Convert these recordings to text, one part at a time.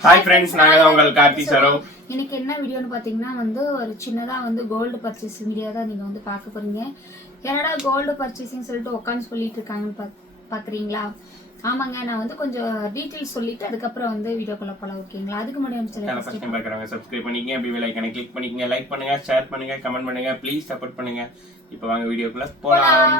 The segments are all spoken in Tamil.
ஹாய் ஃப்ரெண்ட்ஸ் நாங்கள் தான் உங்கள் கார்த்தி சரவ் இன்னைக்கு என்ன வீடியோன்னு பார்த்தீங்கன்னா வந்து ஒரு சின்னதாக வந்து கோல்டு பர்ச்சேஸ் வீடியோ தான் நீங்கள் வந்து பார்க்க போறீங்க. என்னடா கோல்டு பர்ச்சேசிங் சொல்லிட்டு உட்காந்து சொல்லிட்டு இருக்காங்கன்னு பாக் பார்க்குறீங்களா ஆமாங்க நான் வந்து கொஞ்சம் டீட்டெயில்ஸ் சொல்லிட்டு அதுக்கப்புறம் வந்து வீடியோக்குள்ள போகலாம் ஓகேங்களா அதுக்கு முன்னாடி சேனல் சில ஃபஸ்ட் டைம் பார்க்குறவங்க சப்ஸ்கிரைப் பண்ணிக்கங்க அப்படி லைக்கனை கிளிக் பண்ணிக்கங்க லைக் பண்ணுங்க ஷேர் பண்ணுங்க கமெண்ட் பண்ணுங்க ப்ளீஸ் சப்போர்ட் பண்ணுங்க. இப்போ வாங்க வீடியோக்குள்ள போகலாம்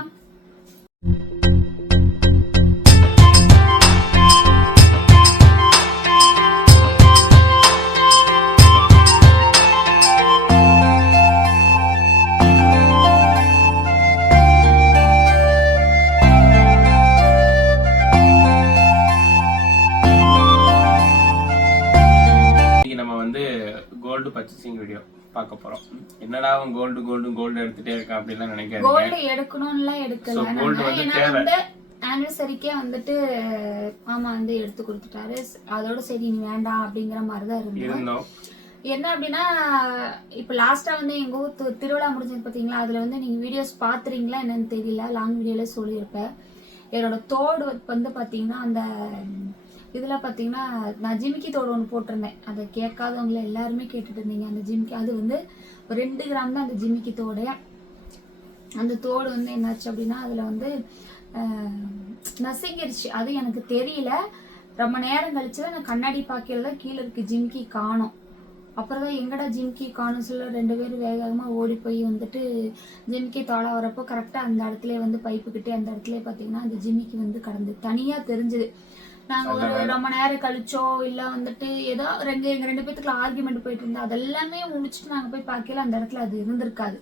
கோல்டு பர்ச்சேசிங் வீடியோ பார்க்க போறோம். என்னடா அவன் கோல்டு கோல்டு கோல்டு எடுத்துட்டே இருக்கான் அப்படிலாம் நினைக்காதீங்க. கோல்டு எடுக்கணும்லாம் எடுக்கல. நான் வந்து தேவை. ஆனிவர்சரிக்கே வந்துட்டு மாமா வந்து எடுத்து கொடுத்துட்டாரு. அதோட சரி நீ வேண்டாம் அப்படிங்கிற மாதிரி தான் இருந்தோம். என்ன அப்படின்னா இப்போ லாஸ்டா வந்து எங்க ஊர் திருவிழா முடிஞ்சது பாத்தீங்களா? அதுல வந்து நீங்க வீடியோஸ் பாத்துறீங்களா என்னன்னு தெரியல. லாங் வீடியோல சொல்லியிருப்பேன். என்னோட தோடு வந்து பாத்தீங்கன்னா அந்த இதில் பார்த்தீங்கன்னா நான் ஜிமிக்கி தோடு ஒன்று போட்டிருந்தேன். அதை கேட்காதவங்கள எல்லாருமே கேட்டுட்டு இருந்தீங்க. அந்த ஜிமிக்கி அது வந்து ஒரு ரெண்டு கிராம் தான் அந்த ஜிமிக்கி தோடு. அந்த தோடு வந்து என்னாச்சு அப்படின்னா அதில் வந்து நசுங்கிருச்சு. அது எனக்கு தெரியல. ரொம்ப நேரம் கழிச்சு தான் நான் கண்ணாடி பார்க்கல தான் கீழே இருக்கு ஜிம்கி காணோம். அப்புறம் தான் எங்கடா ஜிம்கி காணும் சொல்ல ரெண்டு பேரும் வேகமாக ஓடி போய் வந்துட்டு ஜிம்கி தோலை வரப்போ கரெக்டாக அந்த இடத்துல வந்து பைப்பு கிட்டே அந்த இடத்துல பார்த்தீங்கன்னா அந்த ஜிம்மிக்கு வந்து கடந்து தனியாக தெரிஞ்சுது. நாங்கள் ஒரு ரொம்ப நேரம் கழிச்சோ இல்லை வந்துட்டு ஏதோ ரெண்டு எங்கள் ரெண்டு பேத்துக்குள்ள ஆர்குமெண்ட் போயிட்டு இருந்தா அதெல்லாமே முடிச்சுட்டு நாங்கள் போய் பார்க்கல அந்த இடத்துல அது இருந்திருக்காது.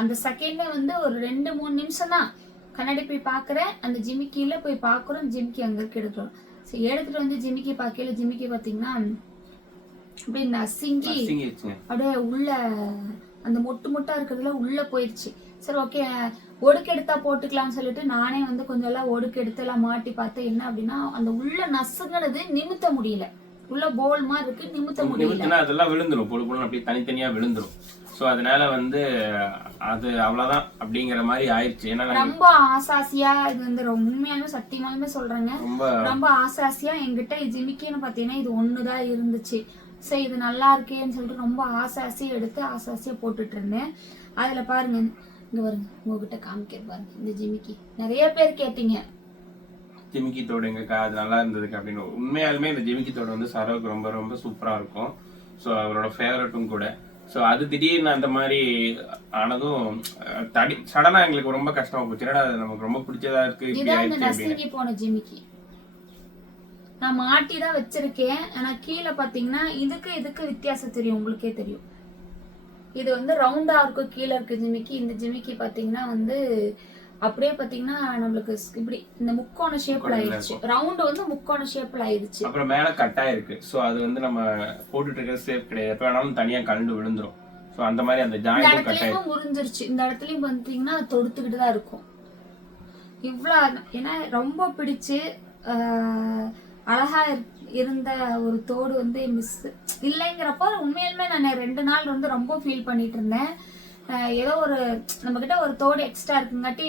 அந்த செகண்ட்ல வந்து ஒரு ரெண்டு மூணு நிமிஷம் தான் கண்ணாடி போய் பார்க்குறேன். அந்த ஜிமிக்கியில் போய் பார்க்குறோம். ஜிமிக்கி அங்கே இருக்கு எடுக்கிறோம். சரி எடுத்துட்டு வந்து ஜிமிக்கி பார்க்கல ஜிமிக்கி பார்த்தீங்கன்னா அப்படியே நசுங்கி அப்படியே உள்ள அந்த மொட்டு மொட்டா இருக்கிறதுல உள்ள போயிடுச்சு சரி ஓகே. ஒடுக்கு எடுத்தா போட்டுக்கலாம்னு சொல்லிட்டு நானே வந்து கொஞ்சம் எல்லாம் ஒடுக்கு எடுத்து எல்லாம் மாட்டி பார்த்தேன். என்ன அப்படின்னா அந்த உள்ள நசுங்கிறது நிமித்த முடியல. உள்ள போல் மாதிரி இருக்கு நிமித்த முடியல. அதெல்லாம் விழுந்துரும். பொழு பொழுன்னு அப்படியே தனித்தனியா விழுந்துரும். ஸோ அதனால வந்து அது அவ்வளவுதான் அப்படிங்கிற மாதிரி ஆயிடுச்சு ஏன்னா ரொம்ப ஆசாசியா இது வந்து ரொம்ப உண்மையாலுமே சத்தியமாலுமே சொல்றேங்க. ரொம்ப ரொம்ப ஆசாசியா என்கிட்ட ஜிமிக்கின்னு பாத்தீங்கன்னா இது ஒண்ணுதான் இருந்துச்சு. சரி இது நல்லா இருக்கேன்னு சொல்லிட்டு ரொம்ப ஆசாசியா எடுத்து ஆசாசியா போட்டுட்டு இருந்தேன். அதுல பாருங்க இங்க பாருங்க உங்ககிட்ட காமிக்கிற பாருங்க இந்த ஜிமிக்கி. நிறைய பேர் கேட்டீங்க. ஜிமிக்கி தோடு எங்கக்கா அது நல்லா இருந்ததுக்கு அப்படின்னு. உண்மையாலுமே இந்த ஜிமிக்கி தோடு வந்து சரவுக்கு ரொம்ப ரொம்ப சூப்பரா இருக்கும். ஸோ அவரோட ஃபேவரட்டும் கூட. ஸோ அது திடீர்னு அந்த மாதிரி ஆனதும் தடி சடனா எங்களுக்கு ரொம்ப கஷ்டமா போச்சு. என்னடா அது நமக்கு ரொம்ப பிடிச்சதா இருக்கு இப்படி இதான் இந்த ஆயிடுச்சு அப்படின்னு நசுங்கி போன ஜிமிக்கி நான் மாட்டி தான் வச்சிருக்கேன். ஆனா கீழே பாத்தீங்கன்னா இதுக்கு இதுக்கு வித்தியாசம் தெரியும். உங்களுக்கே தெரியும். இது வந்து ரவுண்டா இருக்கும். கீழே இருக்கு ஜிமிக்கி. இந்த ஜிமிக்கி பாத்தீங்கன்னா வந்து அப்படியே பாத்தீங்கன்னா நம்மளுக்கு இப்படி இந்த முக்கோண ஷேப்ல ஆயிடுச்சு. ரவுண்ட் வந்து முக்கோண ஷேப்ல ஆயிடுச்சு. அப்புறம் மேல கட்டா இருக்கு ஸோ அது வந்து நம்ம போட்டுட்டு இருக்கிற சேஃப் கிடையாது. எப்போ வேணாலும் தனியா கலண்டு விழுந்துரும். ஸோ அந்த மாதிரி அந்த ஜாயிண்ட்டும் கட்டாயிருக்கு இடத்துலயும் முறிஞ்சிருச்சு. இந்த இடத்துலயும் பாத்தீங்கன்னா தொடுத்துக்கிட்டு தான் இருக்கும். இவ்வளோ ஏன்னா ரொம்ப பிடிச்சு அழகாக அழகா இருந்த ஒரு தோடு வந்து மிஸ் இல்லைங்கிறப்போ உண்மையிலுமே நான் ரெண்டு நாள் வந்து ரொம்ப ஃபீல் பண்ணிட்டு இருந்தேன். ஏதோ ஒரு நம்ம கிட்ட ஒரு தோடு எக்ஸ்ட்ரா இருக்குங்காட்டி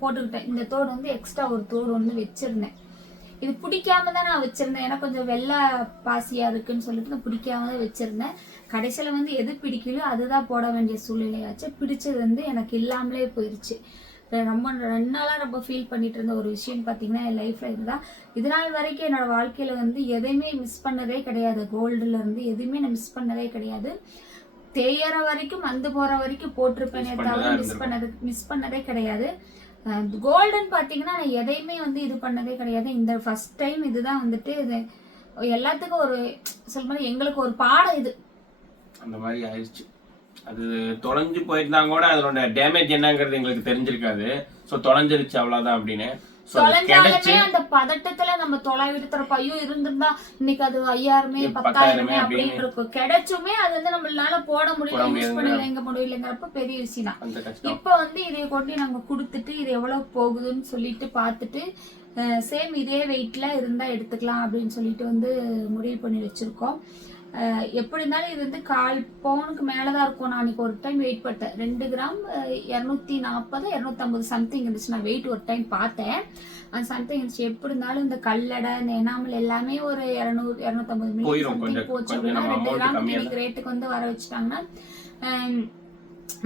போட்டுக்கிட்டேன். இந்த தோடு வந்து எக்ஸ்ட்ரா ஒரு தோடு வந்து வச்சிருந்தேன். இது பிடிக்காம தான் நான் வச்சிருந்தேன். ஏன்னா கொஞ்சம் வெள்ளை பாசியா இருக்குன்னு சொல்லிட்டு நான் பிடிக்காம தான் வச்சிருந்தேன். கடைசியில் வந்து எது பிடிக்கலையோ அதுதான் போட வேண்டிய சூழ்நிலையாச்சு. பிடிச்சது வந்து எனக்கு இல்லாமலே போயிருச்சு. ரொம்ப ரெண்டு நாளாக ரொம்ப ஃபீல் பண்ணிட்டு இருந்த ஒரு விஷயம் பார்த்தீங்கன்னா என் லைஃப்பில் இதுதான். இது நாள் வரைக்கும் என்னோட வாழ்க்கையில் வந்து எதையுமே மிஸ் பண்ணதே கிடையாது. கோல்டுல இருந்து எதுவுமே நான் மிஸ் பண்ணதே கிடையாது. தேயற வரைக்கும் வந்து போற வரைக்கும் போட்டிருப்பேனே. தவிர மிஸ் பண்ணது மிஸ் பண்ணதே கிடையாது. கோல்டன் பார்த்தீங்கன்னா நான் எதையுமே வந்து இது பண்ணதே கிடையாது. இந்த ஃபர்ஸ்ட் டைம் இதுதான் வந்துட்டு இது எல்லாத்துக்கும் ஒரு சொல்ல எங்களுக்கு ஒரு பாடம் இது. அந்த மாதிரி ஆயிடுச்சு. அது தொலைஞ்சு போயிருந்தா கூட அதோட டேமேஜ் என்னங்கிறது எங்களுக்கு தெரிஞ்சிருக்காது ஸோ தொலைஞ்சிருச்சு அவ்வளவுதான் அப்படின்னு தொலைஞ்சாலுமே அந்த பதட்டத்துல நம்ம தொலைவிட்டு தரப்ப ஐயோ இருந்திருந்தா இன்னைக்கு அது ஐயாயிரமே பத்தாயிரமே அப்படின்னு. இருக்கும் கிடைச்சுமே அது வந்து நம்மளால போட முடியல யூஸ். பண்ணல எங்க முடியலங்கிறப்ப பெரிய விஷயம் தான் இப்போ வந்து இதை கொண்டு நாங்க கொடுத்துட்டு இது எவ்வளவு போகுதுன்னு சொல்லிட்டு பார்த்துட்டு சேம் இதே வெயிட்ல இருந்தா எடுத்துக்கலாம் அப்படின்னு சொல்லிட்டு வந்து முடிவு பண்ணி வச்சிருக்கோம் எப்படி இருந்தாலும் இது வந்து கால் பவுனுக்கு மேலே தான் இருக்கும். நான் அன்னைக்கு ஒரு டைம் வெயிட் பார்த்தேன் ரெண்டு கிராம் இரநூத்தி நாற்பது இரநூத்தம்பது சம்திங் இருந்துச்சு. நான் வெயிட் ஒரு டைம் பார்த்தேன். அந்த சம்திங் இருந்துச்சு. எப்படி இருந்தாலும் இந்த கல்லடை இந்த எனாமல் எல்லாமே ஒரு இரநூறு இரநூத்தம்பது மில்லி போச்சு அப்படின்னா ரெண்டு கிராம் இன்னைக்கு ரேட்டுக்கு வந்து வர வச்சுட்டாங்கன்னா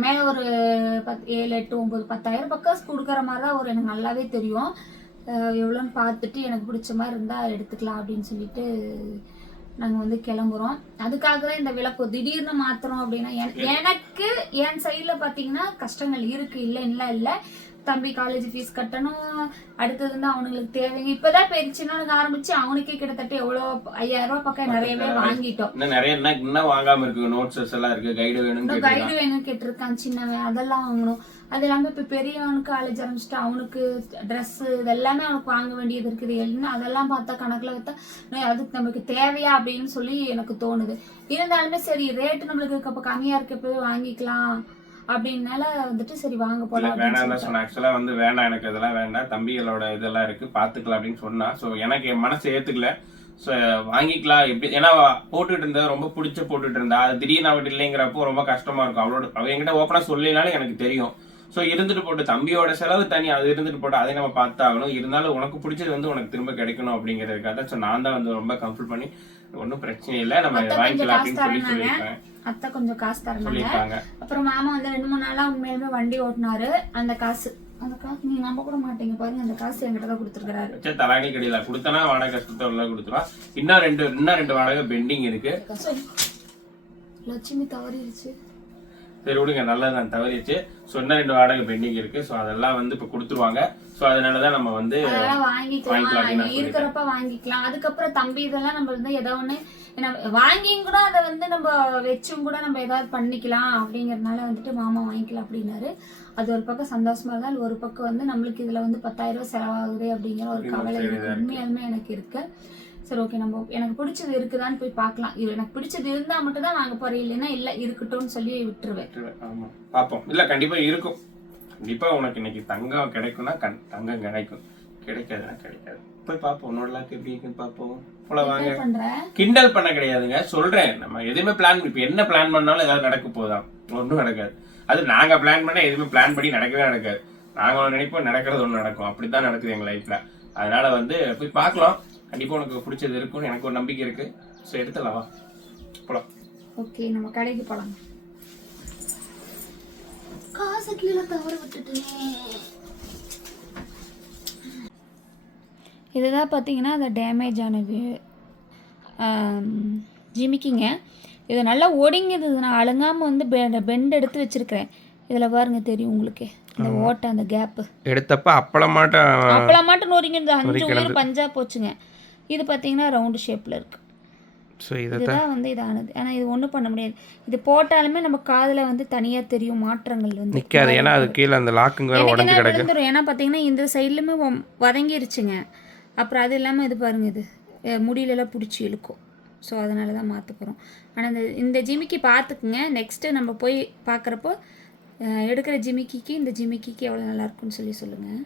மேலே ஒரு பத் ஏழு எட்டு ஒம்பது பத்தாயிரம் பக்கம் கொடுக்குற மாதிரி தான் ஒரு எனக்கு நல்லாவே தெரியும். எவ்வளோன்னு பார்த்துட்டு எனக்கு பிடிச்ச மாதிரி இருந்தால் எடுத்துக்கலாம் அப்படின்னு சொல்லிட்டு நாங்கள் வந்து கிளம்புறோம். அதுக்காக தான் இந்த விளக்கு திடீர்னு மாத்துறோம் அப்படின்னா என்- எனக்கு என் சைடில் பார்த்தீங்கன்னா கஷ்டங்கள் இருக்கு. இல்லைன்னா இல்லை. தம்பி காலேஜ் ஃபீஸ் கட்டணும் அடுத்தது வந்து அவனுங்களுக்கு தேவைங்க. இப்போதான் பெரிய சின்னவனுக்கு ஆரம்பிச்சு அவனுக்கே கிட்டத்தட்ட எவ்வளோ ஐயாயிரம் ரூபாய் பக்கம் நிறையவே வாங்கிட்டோம். இன்னும் நிறைய என்ன இன்னும் வாங்காம இருக்கு. நோட்ஸஸ் எல்லாம் இருக்கு. கைடு கேட்டிருக்கான் கைடு வேணும் கேட்டிருக்கான். சின்னவன். அதெல்லாம் வாங்கணும். அது இல்லாமல் இப்போ பெரியவனுக்கு காலேஜ் ஆரம்பிச்சுட்டு அவனுக்கு ட்ரெஸ்ஸு இதெல்லாமே அவனுக்கு வாங்க வேண்டியது இருக்குது. இன்னும் அதெல்லாம் பார்த்தா கணக்கில் பார்த்தா அதுக்கு நமக்கு தேவையா? அப்படின்னு சொல்லி எனக்கு தோணுது. இருந்தாலுமே சரி ரேட்டு நம்மளுக்கு அப்போ கம்மியாக இருக்கப்பவே வாங்கிக்கலாம். அப்படின்னால வந்துட்டு சரி வாங்க போகலாம் வேணாம். சொன்னேன் ஆக்சுவலா வந்து வேண்டாம் எனக்கு இதெல்லாம் வேண்டாம். தம்பிகளோட இதெல்லாம் இருக்கு பாத்துக்கலாம் அப்படின்னு சொன்னா. ஸோ எனக்கு என் மனசு ஏத்துக்கல. ஸோ வாங்கிக்கலாம். எப்படி ஏன்னா போட்டுட்டு இருந்தா ரொம்ப பிடிச்ச போட்டுட்டு இருந்தா அது திடீர்னு அவட்டு இல்லைங்கிறப்போ ரொம்ப கஷ்டமா இருக்கும். அவளோட அவ என்கிட்ட ஓப்பனா சொல்லினாலும் எனக்கு தெரியும். ஸோ இருந்துட்டு போட்டு தம்பியோட செலவு தனி. அது இருந்துட்டு போட்டு அதை நம்ம பார்த்தாகணும். இருந்தாலும் உனக்கு பிடிச்சது வந்து உனக்கு திரும்ப கிடைக்கணும் அப்படிங்கிறதுக்காக தான். ஸோ நான் தான் வந்து ரொம்ப கம்ஃபர்ட் பண்ணி ஒன்றும் பிரச்சனை இல்லை. நம்ம வாங்கிக்கலாம் அப்படின்னு சொல்லி அத்தை கொஞ்சம் காசு சொல்லியிருக்காங்க. அப்புறம் மாமா வந்து ரெண்டு மூணு நாளா உண்மையிலுமே வண்டி ஓட்டினாரு. அந்த காசு அந்த காசு நீங்க நம்ப கூட மாட்டீங்க. பாருங்க அந்த காசு என்கிட்ட தான் கொடுத்துருக்காரு வச்ச தலாணி கடையில கொடுத்தனா வாடகை கஷ்டத்தை உள்ள கொடுத்துருவா இன்னும் ரெண்டு இன்னும் ரெண்டு வாடகை பெண்டிங் இருக்கு. லட்சுமி தவறிடுச்சு சரி விடுங்க நல்லது நான் தவறிச்சு ஸோ இன்னும் ரெண்டு வாடகை பெண்டிங் இருக்கு. ஸோ அதெல்லாம் வந்து இப்போ கொடுத்துருவாங்க. ஸோ அதனாலதான் நம்ம வந்து வாங்கிக்கலாம். இருக்கிறப்ப வாங்கிக்கலாம். அதுக்கப்புறம் தம்பி இதெல்லாம் நம்ம வந்து ஏதோ நம்ம வாங்கியும் கூட அதை வந்து நம்ம வச்சும் கூட நம்ம ஏதாவது பண்ணிக்கலாம். அப்படிங்கறதுனால வந்துட்டு மாமா வாங்கிக்கலாம் அப்படின்னாரு. அது ஒரு பக்கம் சந்தோஷமா இருந்தால் ஒரு பக்கம் வந்து நம்மளுக்கு இதுல வந்து பத்தாயிரம் ரூபாய் செலவாகுது அப்படிங்கிற ஒரு கவலை. உண்மையாலுமே எனக்கு இருக்கு. சரி ஓகே நம்ம எனக்கு பிடிச்சது இருக்குதான்னு போய் பார்க்கலாம். இது எனக்கு பிடிச்சது இருந்தா மட்டும் தான் வாங்க போறேன். இல்லைன்னா இல்ல இருக்கட்டும்னு சொல்லி விட்டுருவேன். ஆமா. பார்ப்போம். இல்ல கண்டிப்பா இருக்கும். கண்டிப்பா உனக்கு இன்னைக்கு தங்கம் கிடைக்கும்னா கண்- தங்கம் கிடைக்கும். கிடைக்காதுன்னா கிடைக்காது. போய் பார்ப்போம். உன்னோட லாக் எப்படி இருக்குன்னு பார்ப்போம். போல வாங்க. கிண்டல் பண்ண கிடையாதுங்க. சொல்றேன். நம்ம எதுவுமே பிளான் இப்ப என்ன பிளான் பண்ணாலும் ஏதாவது நடக்க போதாம். ஒன்றும் நடக்காது. அது நாங்க பிளான் பண்ண எதுவுமே பிளான் பண்ணி நடக்கவே நடக்காது. நாங்க நினைப்போம் நடக்கிறது ஒண்ணு நடக்கும். அப்படித்தான் நடக்குது எங்க லைஃப்ல அதனால வந்து போய் பார்க்கலாம். கண்டிப்பா உனக்கு பிடிச்சது இருக்கும்னு எனக்கு ஒரு நம்பிக்கை இருக்கு. ஸோ எடுத்துலாம் வா. போலாம். ஓகே நம்ம கடைக்கு போலாம். காசு கீழே தவற விட்டுட்டேனே. இதுதான் பார்த்தீங்கன்னா அந்த டேமேஜ் ஆன ஜிமிக்கிங்க. இது நல்லா ஒடுங்கிது நான் அழுங்காமல் வந்து பெண்ட் எடுத்து வச்சிருக்கிறேன். இதில் பாருங்க தெரியும் உங்களுக்கு. இந்த ஓட்டை அந்த கேப்பு எடுத்தப்ப அப்பளமாட்டம் அப்பளம் மட்டும் நொறுங்கி இந்த அஞ்சு உயிர் பஞ்சா போச்சுங்க. இது பார்த்தீங்கன்னா ரவுண்டு ஷேப்பில் இருக்கு. ஸோ இதை இதுதான் வந்து இதானது. ஆனால் இது ஒன்றும் பண்ண முடியாது. இது போட்டாலுமே நம்ம காதில் வந்து தனியாக தெரியும் மாற்றங்கள் வந்து. நிற்காது ஏன்னா அது கீழே அந்த லாக்குங்க உடஞ்சி கிடக்கு. ஏன்னா பார்த்தீங்கன்னா இந்த சைட்லையுமே வதங்கிருச்சுங்க. அப்புறம் அது இல்லாமல் இது பாருங்க இது அஹ் முடியிலெல்லாம் பிடிச்சி இழுக்கும். ஸோ அதனால தான் மாற்ற போகிறோம் ஆனால் இந்த இந்த ஜிமிக்கி பார்த்துக்குங்க நெக்ஸ்ட்டு நம்ம போய் பார்க்குறப்போ எடுக்கிற ஜிமிக்கிக்கு இந்த ஜிமிக்கிக்கு எவ்வளோ நல்லா இருக்கும்னு சொல்லி சொல்லுங்கள்